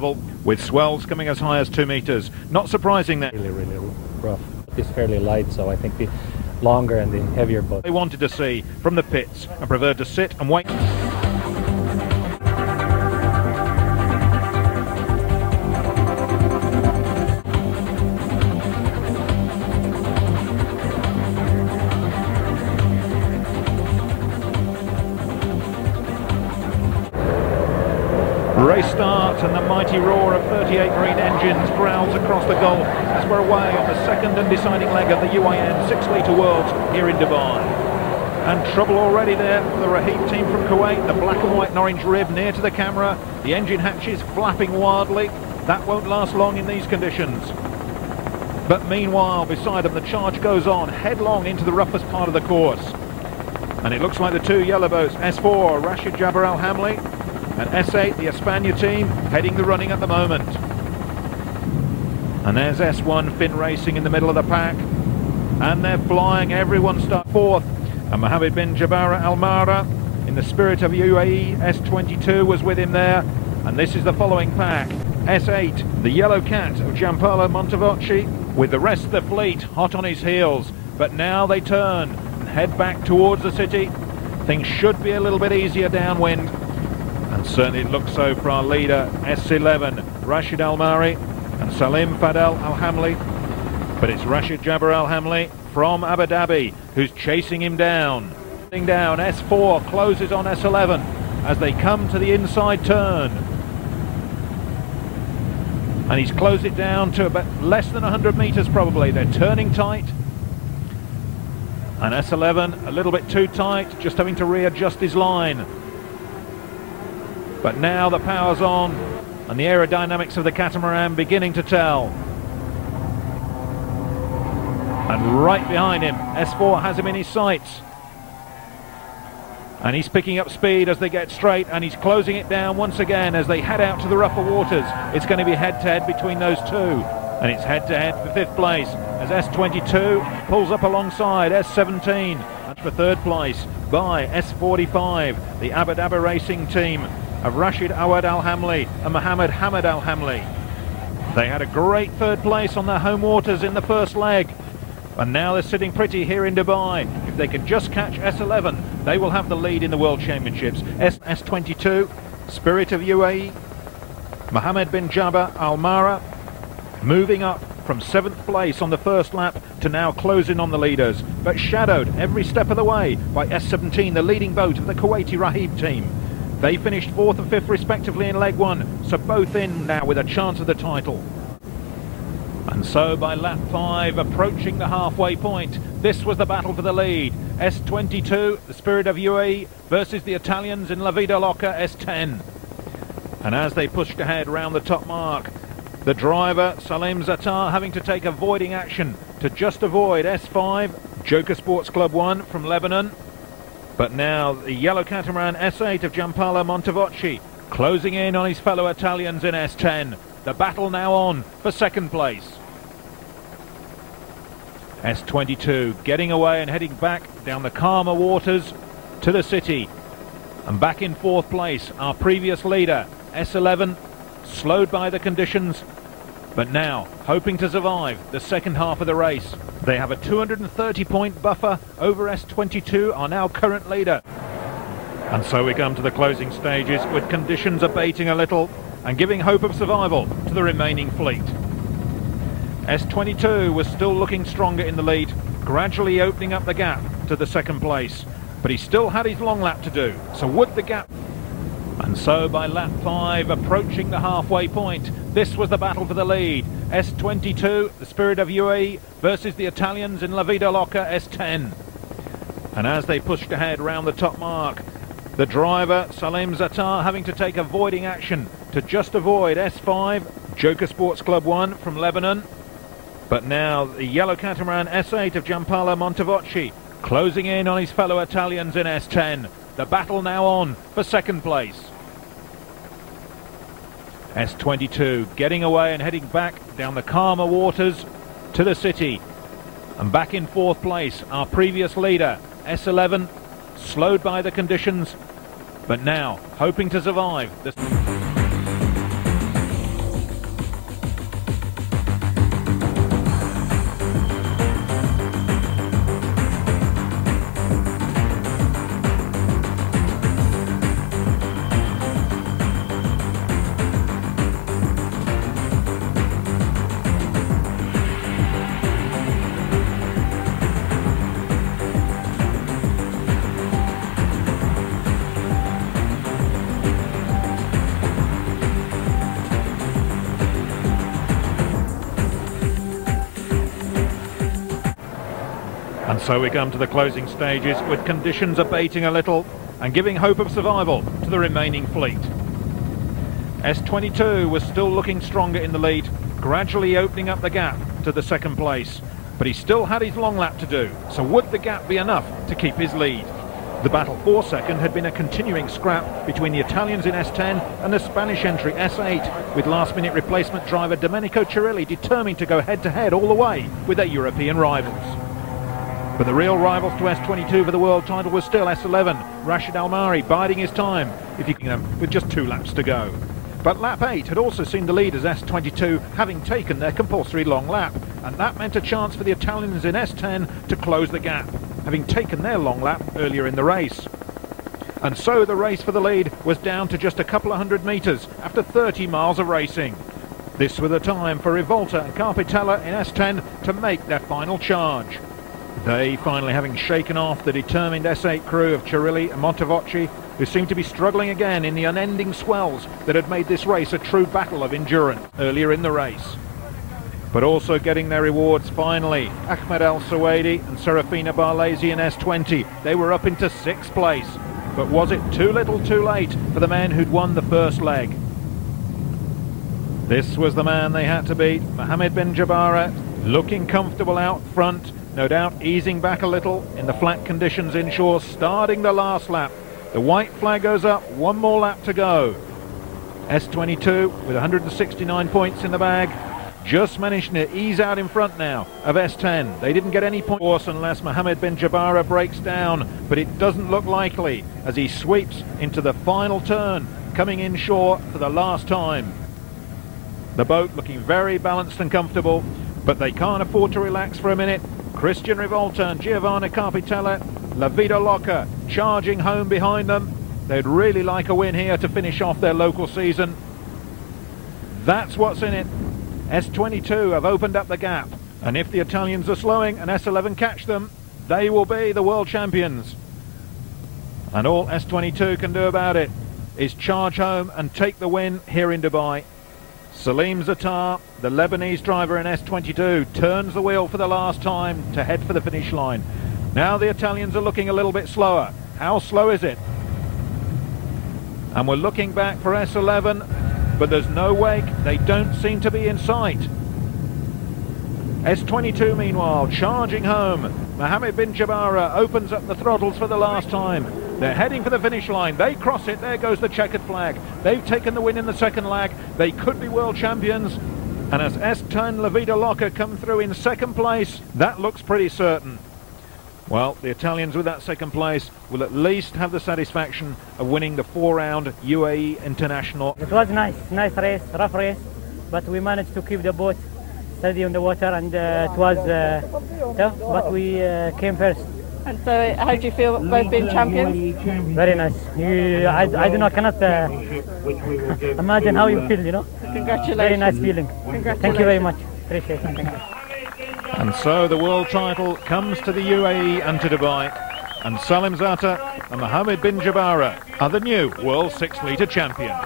level, with swells coming as high as 2 meters. Not surprising that. Really rough. It's fairly light, so I think the longer and the heavier boat. They wanted to see from the pits and preferred to sit and wait. Race starts and the mighty roar of 38 marine engines growls across the Gulf as we're away on the second and deciding leg of the UAN 6-litre Worlds here in Dubai. And trouble already there for the Rahib team from Kuwait, the black and white and orange rib near to the camera, the engine hatches flapping wildly. That won't last long in these conditions. But meanwhile, beside them, the charge goes on headlong into the roughest part of the course. And it looks like the two yellow boats, S4, Rashid Jabir Al Hamli, and S8, the Espana team, heading the running at the moment. And there's S1 Finn Racing in the middle of the pack. And they're flying, everyone starts fourth. And Mohammed bin Jabara Al Mara, in the spirit of UAE, S22 was with him there. And this is the following pack. S8, the yellow cat of Giampaolo Montevocchi, with the rest of the fleet hot on his heels. But now they turn and head back towards the city. Things should be a little bit easier downwind. And certainly it looks so for our leader, S11, Rashid Al-Mari and Salim Fadel Al-Hamli. But it's Rashid Jabir Al-Hamli from Abu Dhabi who's chasing him down. S4 closes on S11 as they come to the inside turn. And he's closed it down to about less than 100 meters probably. They're turning tight. And S11 a little bit too tight, just having to readjust his line. But now the power's on and the aerodynamics of the catamaran beginning to tell. And right behind him, S4 has him in his sights. And he's picking up speed as they get straight, and he's closing it down once again as they head out to the rougher waters. It's going to be head-to-head between those two. And it's head-to-head for 5th place as S22 pulls up alongside S17. That's for 3rd place by S45, the Abu Dhabi racing team of Rashid Awad Al-Hamli and Mohammed Hamad Al-Hamli. They had a great 3rd place on their home waters in the first leg, and now they're sitting pretty here in Dubai. If they can just catch S11, they will have the lead in the World Championships. S22, Spirit of UAE, Mohammed bin Jabir Al Mara, moving up from 7th place on the first lap to now closing on the leaders, but shadowed every step of the way by S17, the leading boat of the Kuwaiti Rahib team. They finished 4th and 5th respectively in leg 1, so both in now with a chance of the title. And so by lap 5, approaching the halfway point, this was the battle for the lead. S22, the Spirit of UAE, versus the Italians in La Vida Loca S10. And as they pushed ahead round the top mark, the driver, Salim Zattar, having to take avoiding action to just avoid S5, Joker Sports Club 1 from Lebanon. But now the yellow catamaran S8 of Giampaolo Montevocchi closing in on his fellow Italians in S10. The battle now on for 2nd place. S22 getting away and heading back down the calmer waters to the city. And back in 4th place, our previous leader, S11, slowed by the conditions, but now hoping to survive the 2nd half of the race. They have a 230-point buffer over S22, our now current leader. And so we come to the closing stages with conditions abating a little and giving hope of survival to the remaining fleet. S22 was still looking stronger in the lead, gradually opening up the gap to the 2nd place, but he still had his long lap to do, so would the gap... And so by lap 5, approaching the halfway point, this was the battle for the lead. S22, the Spirit of UAE, versus the Italians in La Vida Loca S10. And as they pushed ahead round the top mark, the driver, Salim Zattar, having to take avoiding action to just avoid S5, Joker Sports Club 1 from Lebanon. But now the yellow catamaran S8 of Giampaolo Montevocchi closing in on his fellow Italians in S10. The battle now on for 2nd place. S22 getting away and heading back down the calmer waters to the city. And back in 4th place, our previous leader, S11, slowed by the conditions, but now hoping to survive. And so we come to the closing stages, with conditions abating a little and giving hope of survival to the remaining fleet. S22 was still looking stronger in the lead, gradually opening up the gap to the second place. But he still had his long lap to do, so would the gap be enough to keep his lead? The battle for second had been a continuing scrap between the Italians in S10 and the Spanish entry S8, with last-minute replacement driver Domenico Cirilli determined to go head-to-head all the way with their European rivals. But the real rivals to S22 for the world title was still S11, Rashid Almari biding his time, if you can, with just 2 laps to go. But lap 8 had also seen the leaders S22 having taken their compulsory long lap, and that meant a chance for the Italians in S10 to close the gap, having taken their long lap earlier in the race. And so the race for the lead was down to just a couple of 100 metres after 30 miles of racing. This was the time for Rivolta and Carpitella in S10 to make their final charge. They finally having shaken off the determined S8 crew of Cirilli and Montevocchi, who seemed to be struggling again in the unending swells that had made this race a true battle of endurance earlier in the race. But also getting their rewards finally, Ahmed El Suwaidi and Serafina Barlesi in S20. They were up into 6th place. But was it too little too late for the men who'd won the first leg? This was the man they had to beat, Mohammed bin Jabara, looking comfortable out front, no doubt easing back a little in the flat conditions inshore, starting the last lap. The white flag goes up, 1 more lap to go. S22 with 169 points in the bag, just managing to ease out in front now of S10. They didn't get any points unless Mohammed bin Jabara breaks down, but it doesn't look likely as he sweeps into the final turn, coming inshore for the last time. The boat looking very balanced and comfortable, but they can't afford to relax for a minute. Christian Rivolta and Giovanni Carpitella, La Vida Loca charging home behind them. They'd really like a win here to finish off their local season. That's what's in it. S22 have opened up the gap, and if the Italians are slowing and S11 catch them, they will be the world champions. And all S22 can do about it is charge home and take the win here in Dubai. Salim Zatar, the Lebanese driver in S22, turns the wheel for the last time to head for the finish line. Now the Italians are looking a little bit slower. How slow is it? And we're looking back for S11, but there's no wake. They don't seem to be in sight. S22 meanwhile charging home. Mohammed bin Jabara opens up the throttles for the last time. They're heading for the finish line. They cross it. There goes the checkered flag. They've taken the win in the second leg. They could be world champions. And as S10 La Vida Loca come through in second place, that looks pretty certain. Well, the Italians with that second place will at least have the satisfaction of winning the 4-round UAE International. It was nice race, rough race, but we managed to keep the boat steady on the water, and it was tough, but we came first. And so how do you feel both being champions? Very nice. Cannot imagine how you feel, you know. Congratulations. Very nice feeling. Congratulations. Thank you very much. Appreciate it. And so the world title comes to the UAE and to Dubai. And Salim Zatar and Mohammed bin Jabara are the new World 6-litre champions.